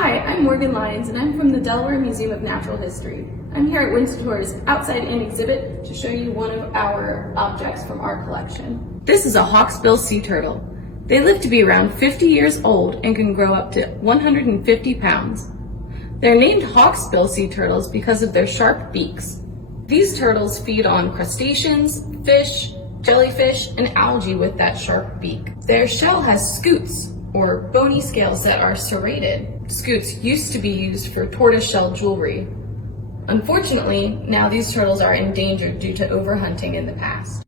Hi, I'm Morgan Lyons, and I'm from the Delaware Museum of Natural History. I'm here at Winterthur's Outside In exhibit to show you one of our objects from our collection. This is a hawksbill sea turtle. They live to be around 50 years old and can grow up to 150 pounds. They're named hawksbill sea turtles because of their sharp beaks. These turtles feed on crustaceans, fish, jellyfish, and algae with that sharp beak. Their shell has scutes, or bony scales that are serrated. Scutes used to be used for tortoiseshell jewelry. Unfortunately, now these turtles are endangered due to overhunting in the past.